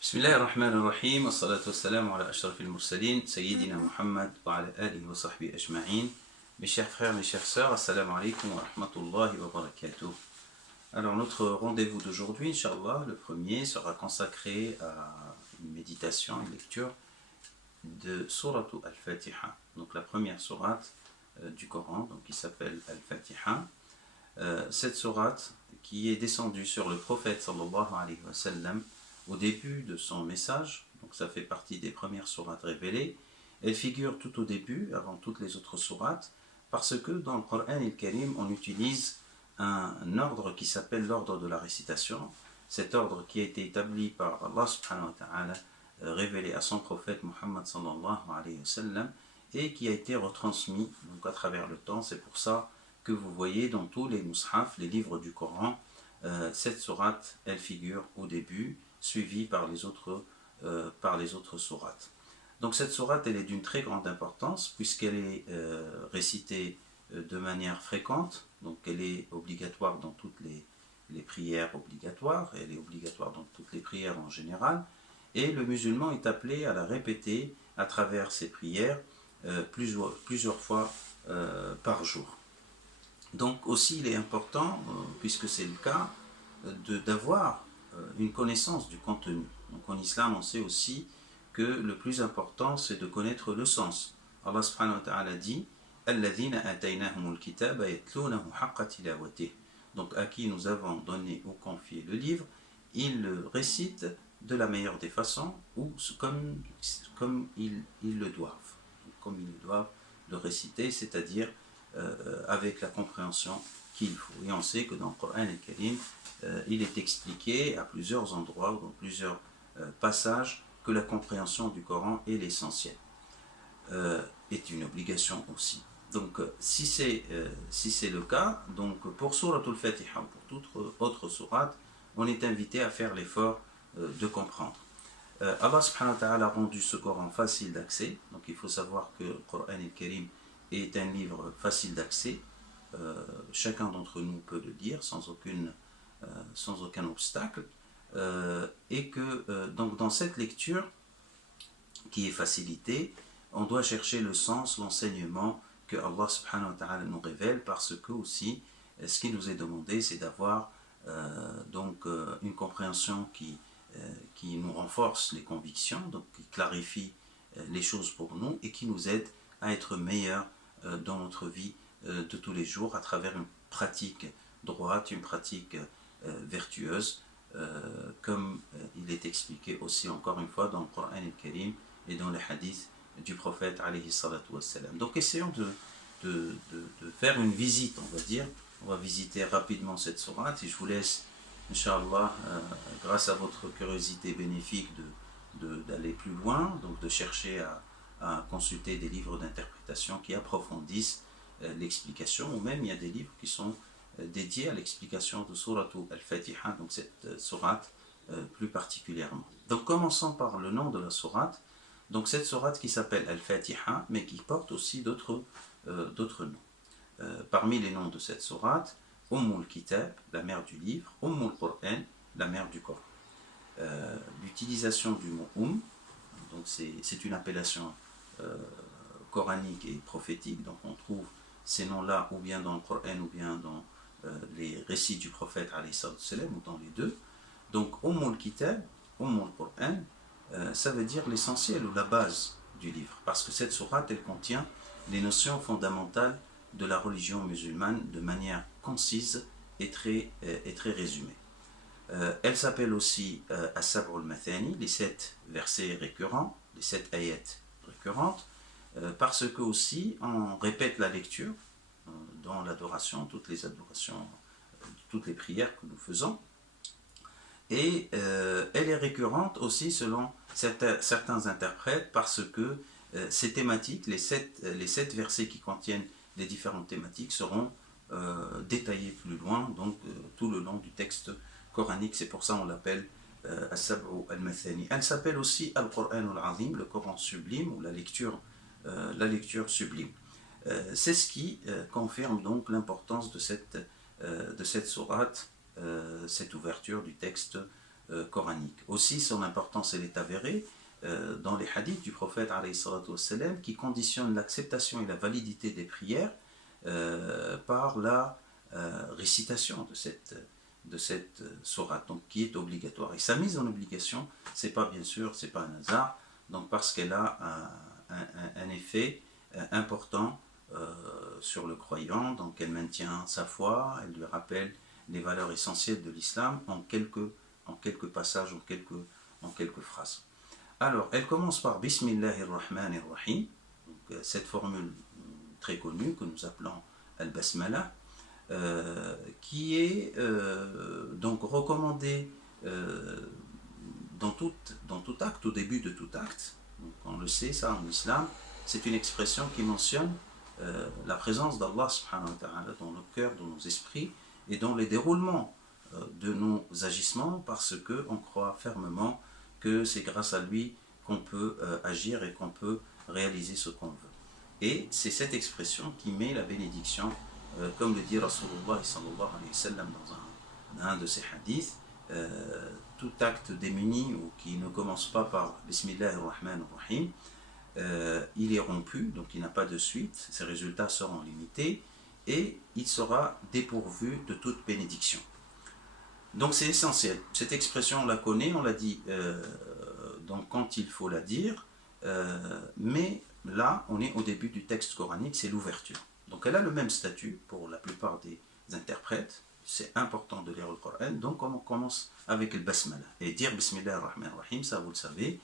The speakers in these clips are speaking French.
بسم الله الرحمن الرحيم والصلاة والسلام على أشرف المرسلين سيدنا محمد وعلى آله وصحبه أجمعين. Mes chers frères, mes chères sœurs, assalamu alaikum wa rahmatullahi wa barakatuh. Alors notre rendez-vous d'aujourd'hui, Inch'Allah, le premier sera consacré à une méditation, une lecture de Suratu Al-Fatiha. Donc la première sourate du Coran, donc qui s'appelle Al-Fatiha. Cette sourate qui est descendue sur le prophète sallallahu alayhi wa sallam au début de son message, donc ça fait partie des premières sourates révélées. Elle figure tout au début, avant toutes les autres sourates, parce que dans le Coran al-Karim, on utilise un ordre qui s'appelle l'ordre de la récitation. Cet ordre qui a été établi par Allah subhanahu wa ta'ala, révélé à son prophète Muhammad sallallahu alayhi wa sallam, et qui a été retransmis donc, à travers le temps. C'est pour ça que vous voyez dans tous les mushaf, les livres du Coran, cette sourate, elle figure au début, suivie par les autres sourates. Donc cette sourate, elle est d'une très grande importance puisqu'elle est récitée de manière fréquente, donc elle est obligatoire dans toutes les prières obligatoires, elle est obligatoire dans toutes les prières en général, et le musulman est appelé à la répéter à travers ses prières plusieurs fois par jour. Donc aussi il est important, puisque c'est le cas, d'avoir une connaissance du contenu. Donc en islam on sait aussi que le plus important c'est de connaître le sens. Allah subhanahu wa ta'ala dit الَّذِينَ آتَيْنَاهُمُ الْكِتَابَ يَتْلُونَهُ حَقَّ تِلَاوَتِهِ. Donc à qui nous avons donné ou confié le livre, ils le récitent de la meilleure des façons ou comme ils le doivent. Comme ils doivent le réciter, c'est-à-dire avec la compréhension qu'il faut. Et on sait que dans le Coran al-Karim, il est expliqué à plusieurs endroits ou dans plusieurs passages que la compréhension du Coran est l'essentiel, est une obligation aussi. Donc si c'est le cas, donc pour Suratul Fatiha ou pour toute autre sourate, on est invité à faire l'effort de comprendre. Allah subhanahu wa ta'ala a rendu ce Coran facile d'accès, donc il faut savoir que le Coran al-Karim est un livre facile d'accès. Chacun d'entre nous peut le lire sans aucun obstacle, et que donc dans cette lecture qui est facilitée, on doit chercher le sens, l'enseignement que Allah subhanahu wa ta'ala nous révèle, parce que aussi ce qui nous est demandé c'est d'avoir une compréhension qui nous renforce les convictions, donc qui clarifie les choses pour nous et qui nous aide à être meilleurs dans notre vie de tous les jours à travers une pratique droite, une pratique vertueuse, comme il est expliqué aussi encore une fois dans le Coran al-Karim et dans les hadiths du prophète alayhi salatu wassalam. Donc essayons de faire une visite, on va dire. On va visiter rapidement cette sourate et je vous laisse, Inch'Allah, grâce à votre curiosité bénéfique d'aller plus loin, donc de chercher à consulter des livres d'interprétation qui approfondissent l'explication, ou même il y a des livres qui sont dédiés à l'explication de Suratu Al-Fatiha, donc cette sourate plus particulièrement. Donc commençons par le nom de la sourate. Donc cette sourate qui s'appelle Al-Fatiha, mais qui porte aussi d'autres noms. Parmi les noms de cette sourate, Ummul Kitab, la mère du livre, Ummul Qur'an, la mère du Coran. L'utilisation du mot donc c'est une appellation coranique et prophétique, donc on trouve ces noms-là ou bien dans le Coran ou bien dans les récits du prophète alayhi sallam, ou dans les deux. Donc Ummul Kitab, Ummul Qur'an, ça veut dire l'essentiel ou la base du livre, parce que cette sourate elle contient les notions fondamentales de la religion musulmane de manière concise et très résumée. Elle s'appelle aussi As-Sab'u al-Mathani, les 7 versets récurrents, les 7 ayats récurrentes, parce que aussi on répète la lecture dans l'adoration, toutes les adorations, toutes les prières que nous faisons, et elle est récurrente aussi selon certains interprètes, parce que ces thématiques, les 7 versets qui contiennent les différentes thématiques seront détaillés plus loin, donc tout le long du texte coranique. C'est pour ça qu'on l'appelle As-Sab'u al-Mathani. Elle s'appelle aussi Al-Qur'an al-Azim, le Coran sublime, ou la lecture sublime. C'est ce qui confirme donc l'importance de cette sourate, cette ouverture du texte coranique. Aussi, son importance, elle est avérée dans les hadiths du prophète alayhi salatu wassalam, qui conditionnent l'acceptation et la validité des prières par la récitation de cette sourate, donc qui est obligatoire. Et sa mise en obligation, c'est pas bien sûr, c'est pas un hasard, donc parce qu'elle a un effet important sur le croyant, donc elle maintient sa foi, elle lui rappelle les valeurs essentielles de l'islam en quelques passages, en quelques phrases. Alors, elle commence par Bismillahirrahmanirrahim, cette formule très connue que nous appelons Al-Basmala, qui est donc recommandée dans tout acte, au début de tout acte. Donc, on le sait, ça en islam, c'est une expression qui mentionne la présence d'Allah subhanahu wa ta'ala dans nos cœurs, dans nos esprits et dans les déroulements de nos agissements, parce qu'on croit fermement que c'est grâce à lui qu'on peut agir et qu'on peut réaliser ce qu'on veut. Et c'est cette expression qui met la bénédiction, comme le dit Rasulullah sallallahu alayhi wa sallam dans un de ses hadiths, tout acte démuni ou qui ne commence pas par Bismillahirrahmanirrahim, il est rompu, donc il n'a pas de suite, ses résultats seront limités et il sera dépourvu de toute bénédiction. Donc c'est essentiel. Cette expression, on la connaît, on l'a dit donc quand il faut la dire, mais là, on est au début du texte coranique, c'est l'ouverture. Donc elle a le même statut pour la plupart des interprètes. C'est important de lire le Coran, donc on commence avec le Basmala. Et dire Bismillah ar-Rahman ar-Rahim, ça vous le savez,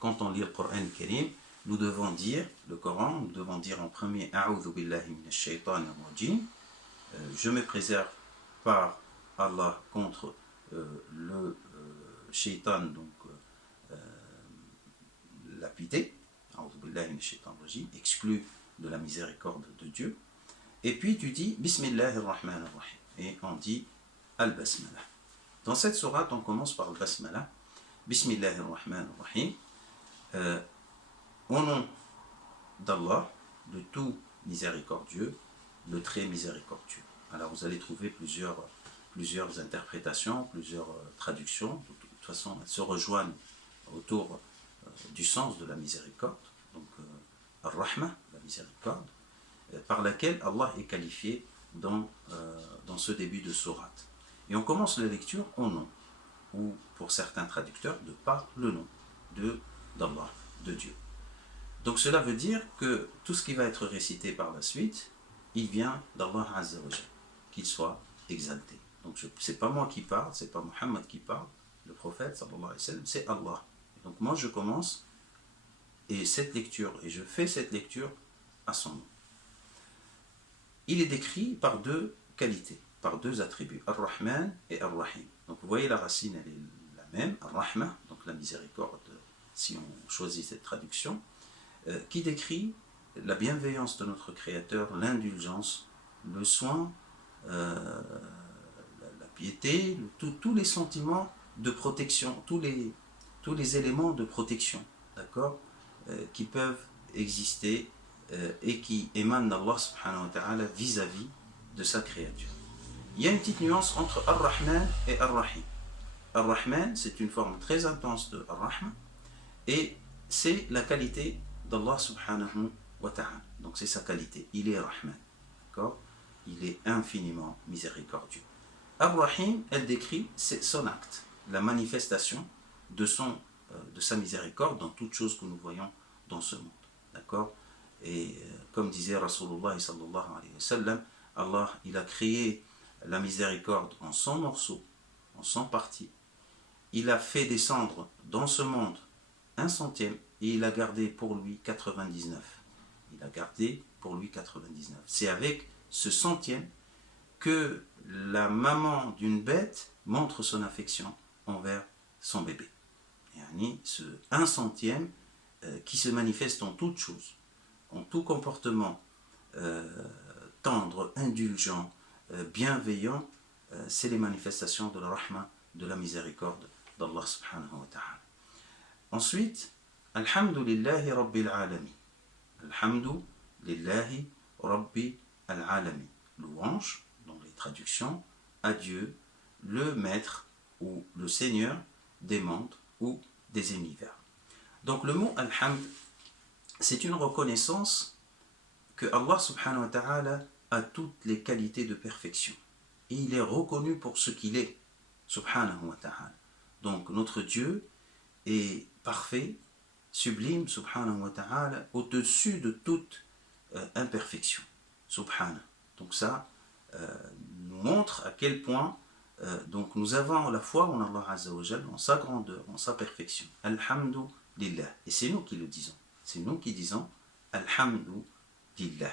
quand on lit le Coran Karim, nous devons dire, le Coran, nous devons dire en premier A'udhu billahi minash shaytanir rajim, je me préserve par Allah contre le shaitan, donc lapidé, A'udhu billahi minash shaytanir rajim, exclu de la miséricorde de Dieu. Et puis tu dis Bismillahirrahmanirrahim. Et on dit Al-Basmala. Dans cette sourate, on commence par le Basmala. Bismillahirrahmanirrahim. Au nom d'Allah, de tout miséricordieux, le très miséricordieux. Alors vous allez trouver plusieurs interprétations, plusieurs traductions. De toute façon, elles se rejoignent autour du sens de la miséricorde. Donc, Ar-Rahma, la miséricorde, par laquelle Allah est qualifié dans ce début de sourate. Et on commence la lecture au nom, ou pour certains traducteurs, de par le nom d'Allah, de Dieu. Donc cela veut dire que tout ce qui va être récité par la suite, il vient d'Allah Azza wa Jalla, qu'il soit exalté. Donc c'est pas moi qui parle, c'est pas Muhammad qui parle, le prophète sallallahu alayhi wa sallam, c'est Allah. Et donc moi je commence et je fais cette lecture à son nom. Il est décrit par deux qualités, par deux attributs, Ar-Rahman et Ar-Rahim. Donc vous voyez, la racine, elle est la même, Ar-Rahma, donc la miséricorde, si on choisit cette traduction, qui décrit la bienveillance de notre Créateur, l'indulgence, le soin, la piété, tous les sentiments de protection, tous les éléments de protection, d'accord, qui peuvent exister et qui émane d'Allah subhanahu wa ta'ala vis-à-vis de sa créature. Il y a une petite nuance entre Ar-Rahman et Ar-Rahim. Ar-Rahman, c'est une forme très intense de Ar-Rahma et c'est la qualité d'Allah subhanahu wa ta'ala. Donc c'est sa qualité. Il est Rahman. D'accord ? Il est infiniment miséricordieux. Ar-Rahim, elle décrit son acte, la manifestation de sa miséricorde dans toutes choses que nous voyons dans ce monde. D'accord ? Et comme disait Rasulullah sallallahu alayhi wa sallam, Allah, il a créé la miséricorde en 100 morceaux, en 100 parties. Il a fait descendre dans ce monde un centième et il a gardé pour lui 99. Il a gardé pour lui 99. C'est avec ce centième que la maman d'une bête montre son affection envers son bébé. Et ce un centième qui se manifeste en toutes choses, en tout comportement tendre, indulgent, bienveillant, c'est les manifestations de la rahma, de la miséricorde d'Allah subhanahu wa ta'ala. Ensuite, Alhamdulillahi Rabbil Alamin. Alhamdulillahi Rabbil Alamin. Louange, dans les traductions, à Dieu, le Maître ou le Seigneur des mondes ou des univers. Donc le mot Alhamd, c'est une reconnaissance que Allah subhanahu wa ta'ala a toutes les qualités de perfection. Et il est reconnu pour ce qu'il est, subhanahu wa ta'ala. Donc notre Dieu est parfait, sublime, subhanahu wa ta'ala, au-dessus de toute imperfection, subhanahu. Donc ça nous montre à quel point donc nous avons la foi en Allah Azza wa Jal, en sa grandeur, en sa perfection. Alhamdulillah. Et c'est nous qui le disons. C'est nous qui disons Alhamdulillah.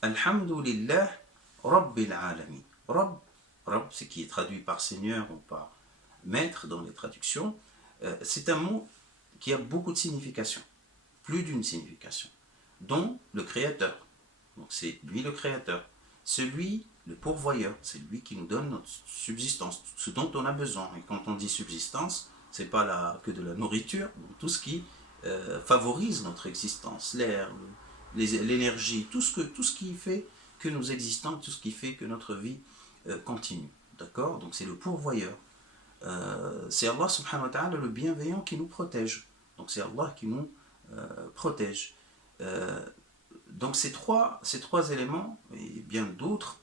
Alhamdulillah Rabbil Alamin. Rabb, c'est qui est traduit par Seigneur ou par Maître dans les traductions. C'est un mot qui a beaucoup de significations, plus d'une signification, dont le Créateur. Donc c'est lui le Créateur. Celui, le pourvoyeur, c'est lui qui nous donne notre subsistance, ce dont on a besoin. Et quand on dit subsistance, c'est pas que de la nourriture, tout ce qui favorise notre existence, l'air, l'énergie, tout ce qui fait que nous existons, tout ce qui fait que notre vie continue. D'accord? Donc c'est le pourvoyeur. C'est Allah subhanahu wa ta'ala le bienveillant qui nous protège. Donc c'est Allah qui nous protège. Donc ces trois éléments, et bien d'autres,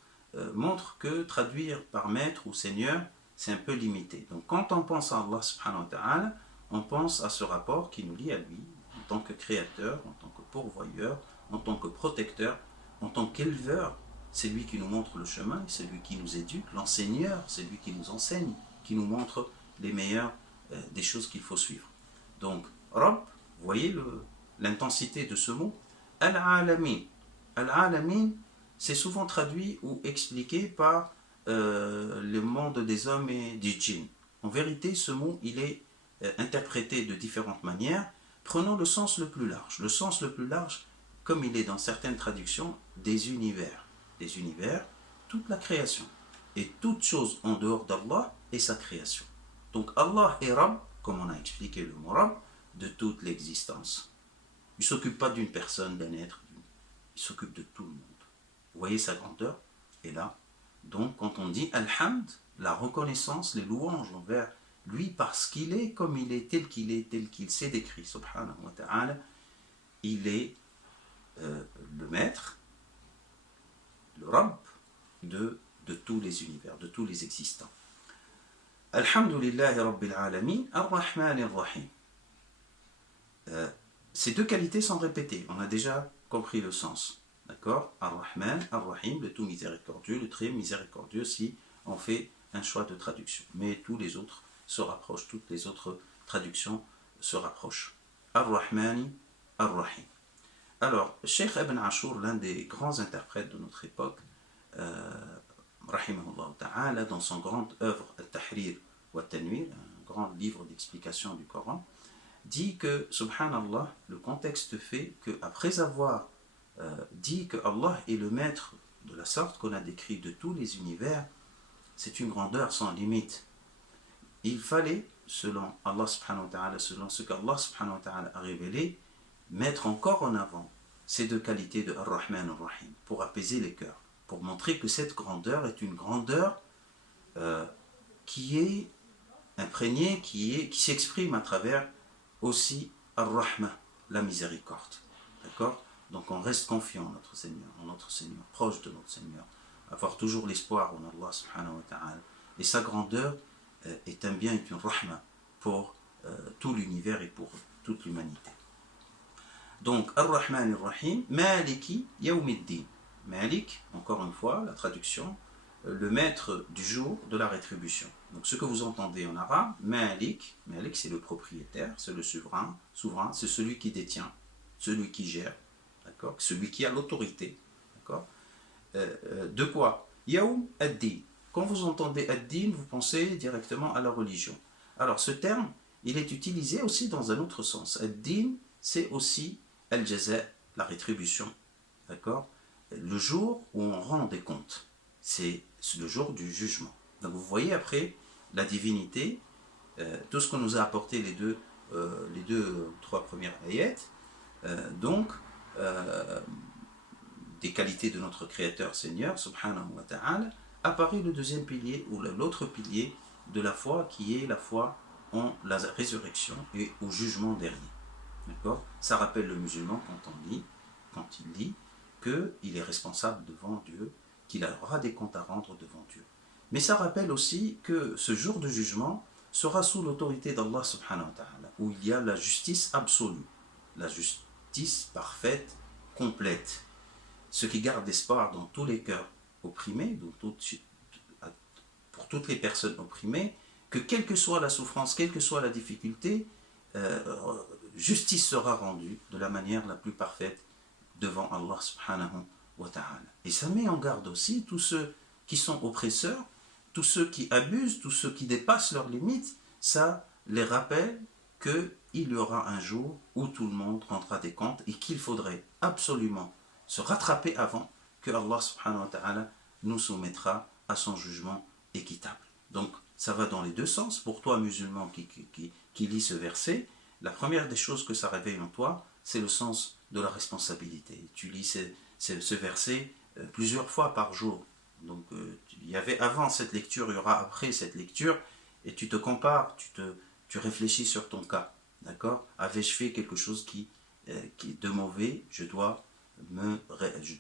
montrent que traduire par maître ou seigneur, c'est un peu limité. Donc quand on pense à Allah subhanahu wa ta'ala, on pense à ce rapport qui nous lie à lui, en tant que créateur, en tant que pourvoyeur, en tant que protecteur, en tant qu'éleveur. C'est lui qui nous montre le chemin, c'est lui qui nous éduque, l'enseigneur, c'est lui qui nous enseigne, qui nous montre les meilleures des choses qu'il faut suivre. Donc, Rabb, vous voyez l'intensité de ce mot. Al-Alamin. Al-Alamin, c'est souvent traduit ou expliqué par le monde des hommes et des djinns. En vérité, ce mot, il est interprété de différentes manières. Prenons le sens le plus large. Le sens le plus large, comme il est dans certaines traductions, des univers. Des univers, toute la création. Et toute chose en dehors d'Allah est sa création. Donc Allah est Rabb, comme on a expliqué le mot Rabb, de toute l'existence. Il ne s'occupe pas d'une personne, d'un être, il s'occupe de tout le monde. Vous voyez sa grandeur? Et là, donc quand on dit Alhamd, la reconnaissance, les louanges envers lui parce qu'il est comme il est, tel qu'il s'est décrit, subhanahu wa ta'ala, il est le maître, le Rabb de tous les univers, de tous les existants. Alhamdulillahi Rabbil Alamin, Ar-Rahman Ar-Rahim. Ces deux qualités sont répétées, on a déjà compris le sens. D'accord? Ar-Rahman, Ar-Rahim, le tout miséricordieux, le très miséricordieux si on fait un choix de traduction. Mais tous les autres se rapprochent, toutes les autres traductions se rapprochent. Ar-Rahmani, Ar-Rahim. Alors, Cheikh Ibn Ashur, l'un des grands interprètes de notre époque, rahimahullah ta'ala, dans son grande œuvre Al-Tahrir wa Tanwir, un grand livre d'explication du Coran, dit que, subhanallah, le contexte fait qu'après avoir dit que Allah est le maître de la sorte qu'on a décrit de tous les univers, c'est une grandeur sans limite. Il fallait, selon Allah subhanahu wa ta'ala, selon ce qu'Allah subhanahu wa ta'ala a révélé, mettre encore en avant ces deux qualités de Ar-Rahman Ar-Rahim pour apaiser les cœurs, pour montrer que cette grandeur est une grandeur qui est imprégnée, qui s'exprime à travers aussi Ar-Rahman, la miséricorde. D'accord? Donc on reste confiant en notre Seigneur, proche de notre Seigneur, avoir toujours l'espoir en Allah subhanahu wa ta'ala. Et sa grandeur est un bien, est une rahma pour tout l'univers et pour toute l'humanité. Donc, Ar-Rahman Ar-Rahim, Maliki Yawmiddin. Malik, encore une fois, la traduction, le maître du jour de la rétribution. Donc, ce que vous entendez en arabe, Malik c'est le propriétaire, c'est le souverain, c'est celui qui détient, celui qui gère, d'accord, celui qui a l'autorité, d'accord. De quoi? Yawm ad-Din. Quand vous entendez ad-Din, vous pensez directement à la religion. Alors, ce terme, il est utilisé aussi dans un autre sens. Ad-Din, c'est aussi al-Jaza, la rétribution, d'accord. Le jour où on rend des comptes, c'est le jour du jugement. Donc vous voyez après la divinité, tout ce qu'on nous a apporté les deux trois premières ayats, des qualités de notre Créateur Seigneur, subhanahu wa ta'ala, apparaît le deuxième pilier ou l'autre pilier de la foi qui est la foi en la résurrection et au jugement dernier. D'accord? Ça rappelle le musulman quand il dit qu'il est responsable devant Dieu, qu'il aura des comptes à rendre devant Dieu. Mais ça rappelle aussi que ce jour de jugement sera sous l'autorité d'Allah subhanahu wa ta'ala, où il y a la justice absolue, la justice parfaite, complète. Ce qui garde l'espoir dans tous les cœurs opprimés, pour toutes les personnes opprimées, que quelle que soit la souffrance, quelle que soit la difficulté, justice sera rendue de la manière la plus parfaite devant Allah subhanahu wa ta'ala. Et ça met en garde aussi tous ceux qui sont oppresseurs, tous ceux qui abusent, tous ceux qui dépassent leurs limites. Ça les rappelle qu'il y aura un jour où tout le monde rendra des comptes et qu'il faudrait absolument se rattraper avant que Allah subhanahu wa ta'ala nous soumettra à son jugement équitable. Donc ça va dans les deux sens. Pour toi musulman qui lis ce verset, la première des choses que ça réveille en toi, c'est le sens de la responsabilité. Tu lis ce verset plusieurs fois par jour. Donc il y avait avant cette lecture, il y aura après cette lecture, et tu te compares, tu réfléchis sur ton cas. D'accord? Avais-je fait quelque chose qui est de mauvais? Je dois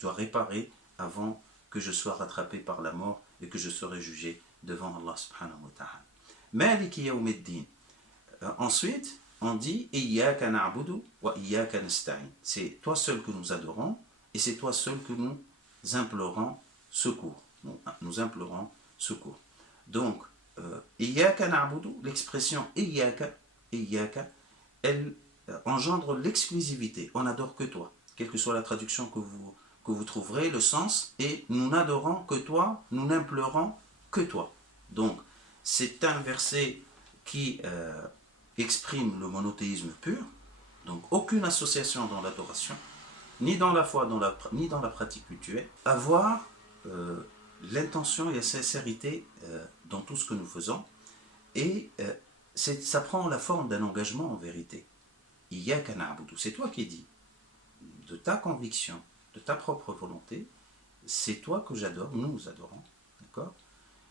réparer avant que je sois rattrapé par la mort et que je serai jugé devant Allah subhanahu wa ta'ala. Maliki yawmiddin. Ensuite, on dit Iyyaka na'budu wa iyyaka nasta'in. C'est toi seul que nous adorons et c'est toi seul que nous implorons secours. Nous implorons secours. Donc, Iyyaka na'budu, l'expression Iyyaka, elle engendre l'exclusivité. On n'adore que toi. Quelle que soit la traduction que vous trouverez, le sens est nous n'adorons que toi, nous n'implorons que toi. Donc, c'est un verset qui exprime le monothéisme pur, donc aucune association dans l'adoration, ni dans la foi, ni dans la pratique cultuelle, avoir l'intention et la sincérité dans tout ce que nous faisons, et ça prend la forme d'un engagement en vérité. Iyyaka na'budu, c'est toi qui dis, de ta conviction, de ta propre volonté, c'est toi que j'adore, nous adorons, d'accord?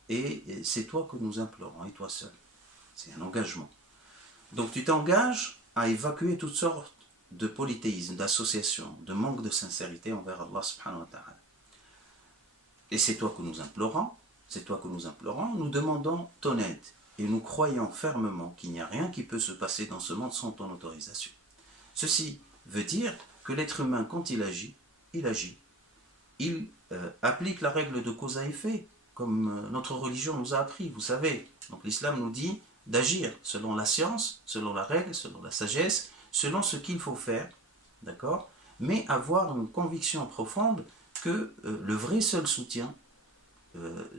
Et c'est toi que nous implorons, et toi seul. C'est un engagement. Donc tu t'engages à évacuer toutes sortes de polythéisme, d'associations, de manque de sincérité envers Allah subhanahu wa ta'ala. Et c'est toi que nous implorons, nous demandons ton aide. Et nous croyons fermement qu'il n'y a rien qui peut se passer dans ce monde sans ton autorisation. Ceci veut dire que l'être humain, quand il agit. Il applique la règle de cause à effet, comme notre religion nous a appris, vous savez. Donc l'islam nous dit d'agir selon la science, selon la règle, selon la sagesse, selon ce qu'il faut faire, d'accord? Mais avoir une conviction profonde que le vrai seul soutien,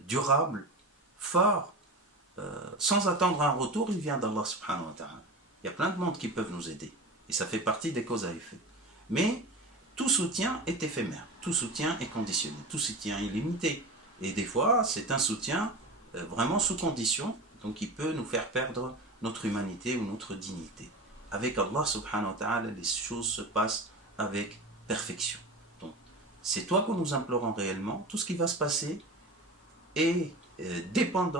durable, fort, sans attendre un retour, il vient d'Allah subhanahu wa ta'ala. Il y a plein de monde qui peuvent nous aider, et ça fait partie des causes à effet. Mais tout soutien est éphémère, tout soutien est conditionné, tout soutien est limité. Et des fois, c'est un soutien vraiment sous condition, donc il peut nous faire perdre notre humanité ou notre dignité. Avec Allah subhanahu wa ta'ala, les choses se passent avec perfection. Donc, c'est toi que nous implorons réellement. Tout ce qui va se passer est dépend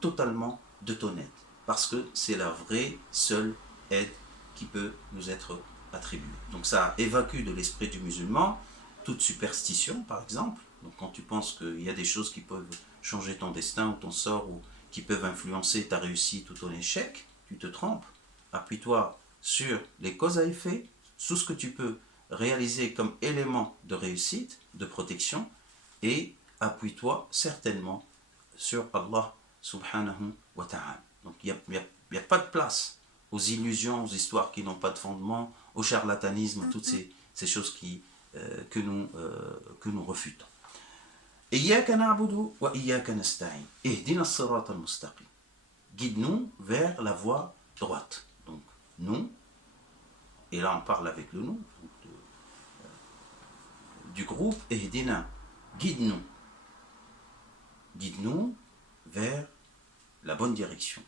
totalement de ton aide. Parce que c'est la vraie, seule aide qui peut nous être attribuée. Donc ça évacue de l'esprit du musulman toute superstition, par exemple. Donc quand tu penses qu'il y a des choses qui peuvent changer ton destin ou ton sort, ou qui peuvent influencer ta réussite ou ton échec, tu te trompes. Appuie-toi sur les causes à effet, sur ce que tu peux réaliser comme élément de réussite, de protection, et appuie-toi certainement sur Allah subhanahu wa ta'ala. Donc il n'y a pas de place aux illusions, aux histoires qui n'ont pas de fondement, au charlatanisme, toutes ces choses que nous refutons. Iyyaka na'budu wa iyyaka nasta'in. Ihdina as-sirata al-mustaqim. Guide-nous vers la voie droite. Donc, nous, et là on parle avec le nous du groupe, Ihdina, guide-nous. Guide-nous vers la bonne direction,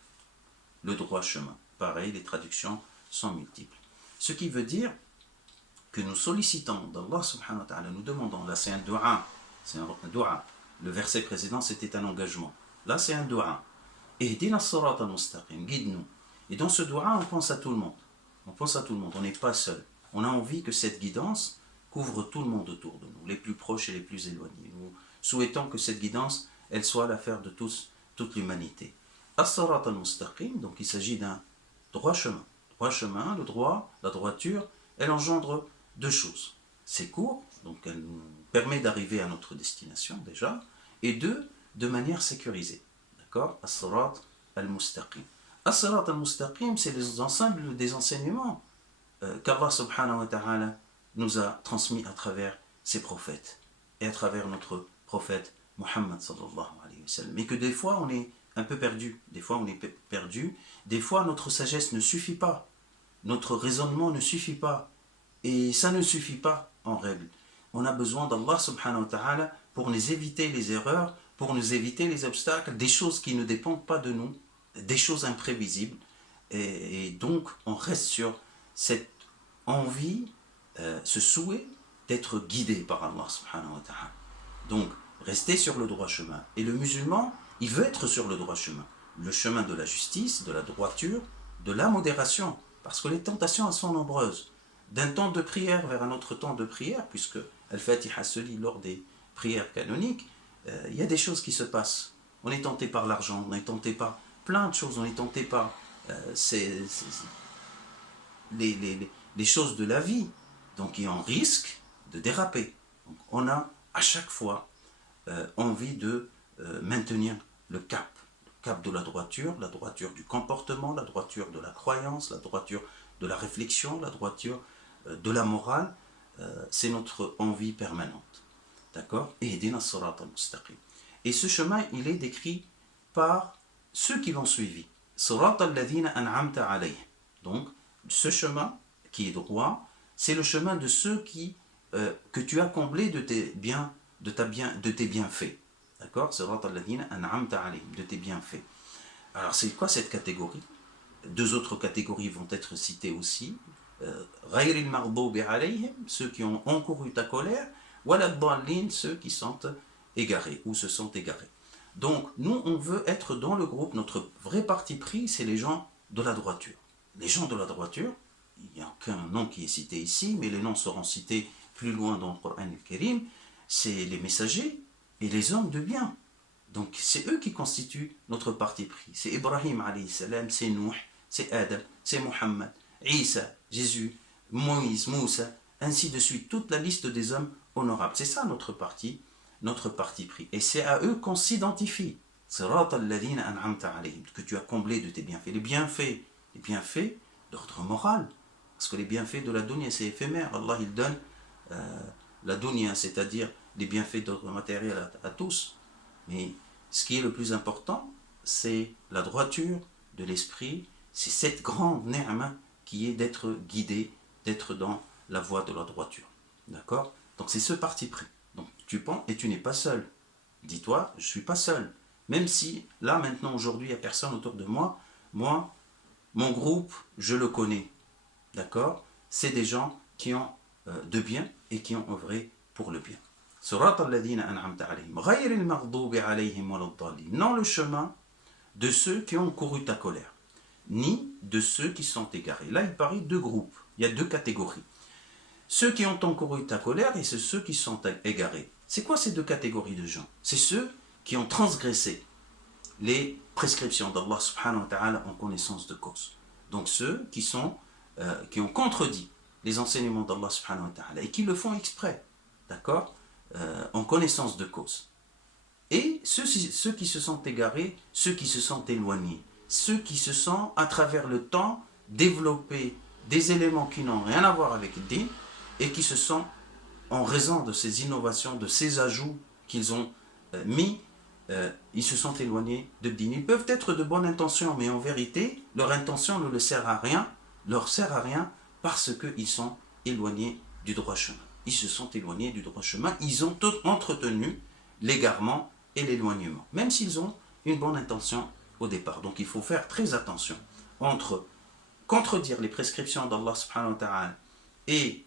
le droit chemin. Pareil, les traductions sont multiples. Ce qui veut dire que nous sollicitons d'Allah subhanahu wa ta'ala, nous demandons, là c'est un dua, le verset précédent c'était un engagement, là c'est un dua. Ihdina as-sirata al-mustaqim, guide-nous. Et dans ce dua, on pense à tout le monde. On pense à tout le monde, on n'est pas seul. On a envie que cette guidance couvre tout le monde autour de nous, les plus proches et les plus éloignés. Nous souhaitons que cette guidance, elle soit l'affaire de tous, toute l'humanité. As-sirat al-mustaqim, donc il s'agit d'un droit chemin. Droit chemin, le droit, la droiture, elle engendre deux choses. C'est court, donc elle nous permet d'arriver à notre destination déjà, et deux, de manière sécurisée. D'accord? As-sirat al-mustaqim. As-sirat al-mustaqim, c'est l'ensemble des enseignements qu'Allah subhanahu wa ta'ala nous a transmis à travers ses prophètes et à travers notre prophète Muhammad sallallahu alayhi wa sallam. Mais que des fois on est un peu perdu, des fois notre sagesse ne suffit pas, notre raisonnement ne suffit pas, et ça ne suffit pas en règle. On a besoin d'Allah subhanahu wa ta'ala pour nous éviter les erreurs, pour nous éviter les obstacles, des choses qui ne dépendent pas de nous, des choses imprévisibles, et donc on reste sur cette envie, ce souhait d'être guidé par Allah subhanahu wa ta'ala. Donc, rester sur le droit chemin. Et le musulman, il veut être sur le droit chemin. Le chemin de la justice, de la droiture, de la modération. Parce que les tentations, elles sont nombreuses. D'un temps de prière vers un autre temps de prière, puisque Al-Fatiha se lit lors des prières canoniques, il y a des choses qui se passent. On est tenté par l'argent, on est tenté par plein de choses, on est tenté par les choses de la vie, donc on risque de déraper. Donc on a à chaque fois envie de maintenir le cap de la droiture du comportement, la droiture de la croyance, la droiture de la réflexion, la droiture de la morale, c'est notre envie permanente. D'accord? Et ihdina as-sirat al-mustaqim. Et ce chemin, il est décrit par ceux qui l'ont suivi. Sirat alladhina an'amta alayhim. Donc, ce chemin qui est droit, c'est le chemin de ceux que tu as comblé de tes bienfaits. D'accord? Sirat alladhina an'amta alayhim, de tes bienfaits. Alors, c'est quoi cette catégorie? Deux autres catégories vont être citées aussi. Ghayril maghdubi alayhim, ceux qui ont encouru ta colère, waladdallin, ceux qui sont égarés ou se sont égarés. Donc, nous, on veut être dans le groupe, notre vrai parti pris, c'est les gens de la droiture. Les gens de la droiture, il n'y a aucun nom qui est cité ici, mais les noms seront cités plus loin dans le Coran al-Karim, c'est les messagers et les hommes de bien. Donc, c'est eux qui constituent notre parti pris. C'est Ibrahim alayhi salam, c'est Nuh, c'est Adam, c'est Muhammad, Isa, Jésus, Moïse, Moussa, ainsi de suite, toute la liste des hommes honorables. C'est ça notre parti pris. Et c'est à eux qu'on s'identifie. Sirat alladhina an'amta alayhim, que tu as comblé de tes bienfaits. Les bienfaits d'ordre moral. Parce que les bienfaits de la dunya, c'est éphémère. Allah, il donne la dunya, c'est-à-dire les bienfaits d'ordre matériel à tous. Mais ce qui est le plus important, c'est la droiture de l'esprit. C'est cette grande ni'ma qui est d'être guidé, d'être dans la voie de la droiture. D'accord? Donc c'est ce parti pris. Donc tu penses, et tu n'es pas seul. Dis-toi, je ne suis pas seul. Même si, là, maintenant, aujourd'hui, il n'y a personne autour de moi, mon groupe, je le connais. D'accord? C'est des gens qui ont de bien et qui ont œuvré pour le bien. Surat alladhina an'amta alayhim. Ghayril maghdubi alayhim waladdallin. Non le chemin de ceux qui ont couru ta colère, ni de ceux qui sont égarés. Là, il paraît deux groupes. Il y a deux catégories. Ceux qui ont encouru ta colère et c'est ceux qui sont égarés. C'est quoi ces deux catégories de gens? C'est ceux qui ont transgressé les prescriptions d'Allah subhanahu wa ta'ala en connaissance de cause. Donc ceux qui ont contredit les enseignements d'Allah subhanahu wa ta'ala et qui le font exprès, d'accord, en connaissance de cause. Et ceux qui se sont égarés, ceux qui se sont éloignés, ceux qui se sont, à travers le temps, développés des éléments qui n'ont rien à voir avec le din et qui se sont, en raison de ces innovations, de ces ajouts qu'ils ont mis, ils se sont éloignés de din. Ils peuvent être de bonnes intentions, mais en vérité, leur intention ne leur sert à rien parce qu'ils sont éloignés du droit chemin. Ils se sont éloignés du droit chemin, ils ont entretenu l'égarement et l'éloignement, même s'ils ont une bonne intention au départ. Donc il faut faire très attention entre contredire les prescriptions d'Allah subhanahu wa ta'ala et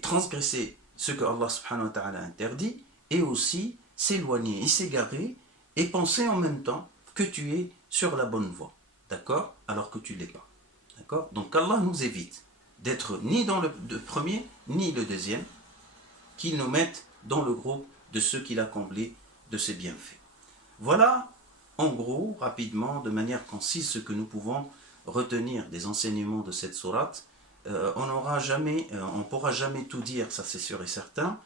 transgresser ce que Allah subhanahu wa ta'ala interdit, et aussi s'éloigner et s'égarer et penser en même temps que tu es sur la bonne voie. d'accord, alors que tu ne l'es pas. D'accord? Donc Allah nous évite d'être ni dans le premier, ni le deuxième, qu'il nous mette dans le groupe de ceux qu'il a comblés de ses bienfaits. Voilà, en gros, rapidement, de manière concise, ce que nous pouvons retenir des enseignements de cette sourate. On ne pourra jamais tout dire, ça c'est sûr et certain.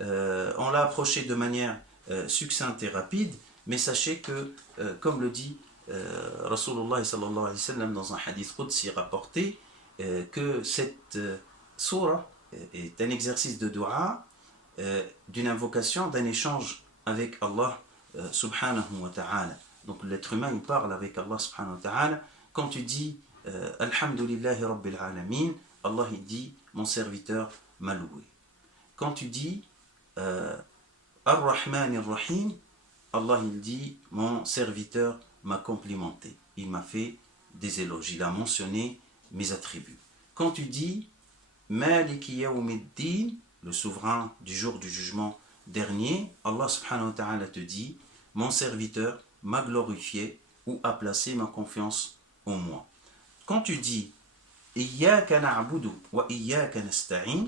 On l'a approché de manière succincte et rapide, mais sachez que, comme le dit Rasulullah sallallahu alayhi wa sallam dans un hadith qudsi rapporté, que cette sourate est un exercice de dua, d'une invocation, d'un échange avec Allah subhanahu wa ta'ala. Donc l'être humain il parle avec Allah subhanahu wa ta'ala. Quand tu dis Alhamdulillahi Rabbil Alamin, Allah il dit mon serviteur m'a loué. Quand tu dis Ar-Rahman Ar-Rahim, Allah il dit mon serviteur m'a complimenté, il m'a fait des éloges, il a mentionné mes attributs. Quand tu dis Maliki Yawmiddin, le souverain du jour du jugement dernier, Allah subhanahu wa ta'ala te dit mon serviteur m'a glorifié ou a placé ma confiance en moi. Quand tu dis Iyyaka na'budu wa iyyaka nasta'in,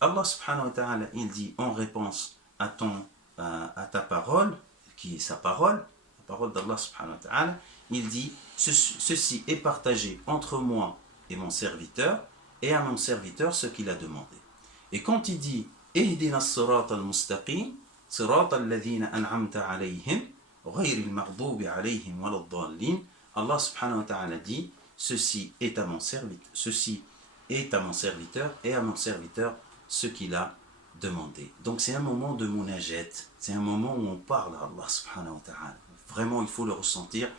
Allah subhanahu wa ta'ala il dit en réponse à ta parole, qui est sa parole, la parole d'Allah subhanahu wa ta'ala, il dit ceci est partagé entre moi et mon serviteur, et à mon serviteur ce qu'il a demandé. Et quand il dit Ihdina as-sirata al-mustaqim, sirata alladhina an'amta alayhim, ghayril maghdubi alayhim waladdallin, Allah subhanahu wa ta'ala dit ceci est à mon serviteur, et à mon serviteur ce qu'il a demandé. Donc c'est un moment de munajet, c'est un moment où on parle à Allah subhanahu wa ta'ala. Vraiment il faut le ressentir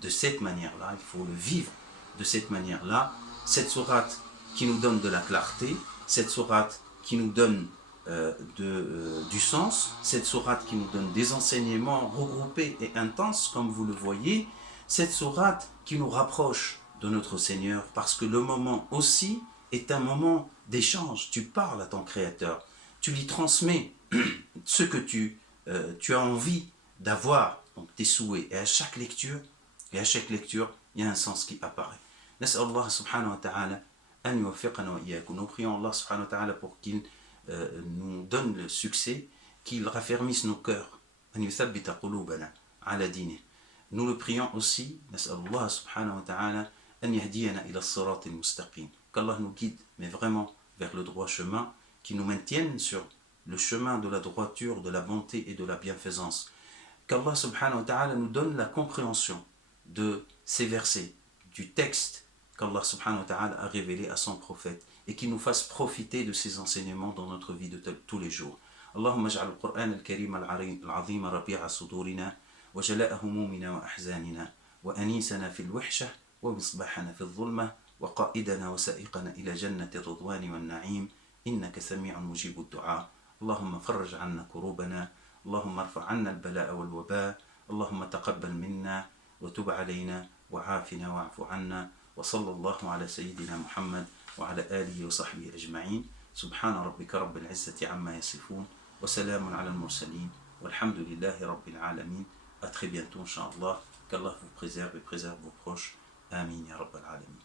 de cette manière-là, il faut le vivre de cette manière-là. Cette sourate qui nous donne de la clarté, cette sourate qui nous donne du sens, cette sourate qui nous donne des enseignements regroupés et intenses, comme vous le voyez, cette sourate qui nous rapproche de notre Seigneur, parce que le moment aussi est un moment d'échange. Tu parles à ton Créateur, tu lui transmets ce que tu as envie d'avoir, donc tes souhaits, et à chaque lecture, il y a un sens qui apparaît. Nas'al Allah subhanahu wa ta'ala an yuwaffiqana wa iyyakum. Nous prions Allah subhanahu wa ta'ala pour qu'il nous donne le succès, qu'il raffermisse nos cœurs. An yuthabbita qulubana ala dinih. Nous le prions aussi, nas'al Allah subhanahu wa ta'ala an yahdiyana ila as-sirat al-mustaqim. Qu'Allah nous guide, mais vraiment vers le droit chemin, qu'il nous maintienne sur le chemin de la droiture, de la bonté et de la bienfaisance. Qu'Allah subhanahu wa ta'ala nous donne la compréhension de ces versets, du texte qu'Allah subhanahu wa ta'ala a révélé à son prophète, et qu'il nous fasse profiter de ces enseignements dans notre vie de tous les jours. Allahumma ij'al al-Qur'an al-Karim al-'azim rabi'a sudurina wa jala'a humumina wa ahzanina wa anisana fil wahsha wa misbahana fil dhulmah wa qa'idana wa sa'iqana ila jannati ar-ridwan wan na'im innaka sami'un mujibud du'a. Allahumma farrij 'anna kurubana, Allahumma irfa' 'anna al-bala'a wal waba', Allahumma taqabbal minna wa tub 'alayna wa 'afina wa'fu 'anna. وصلى الله على سيدنا محمد وعلى آله وصحبه أجمعين. سبحان ربك رب العزة عما يصفون وسلام على المرسلين والحمد لله رب العالمين. À très bientôt, Inch'Allah. Qu'Allah vous préserve et préserve vos proches. Amin ya Rabbal Alamin.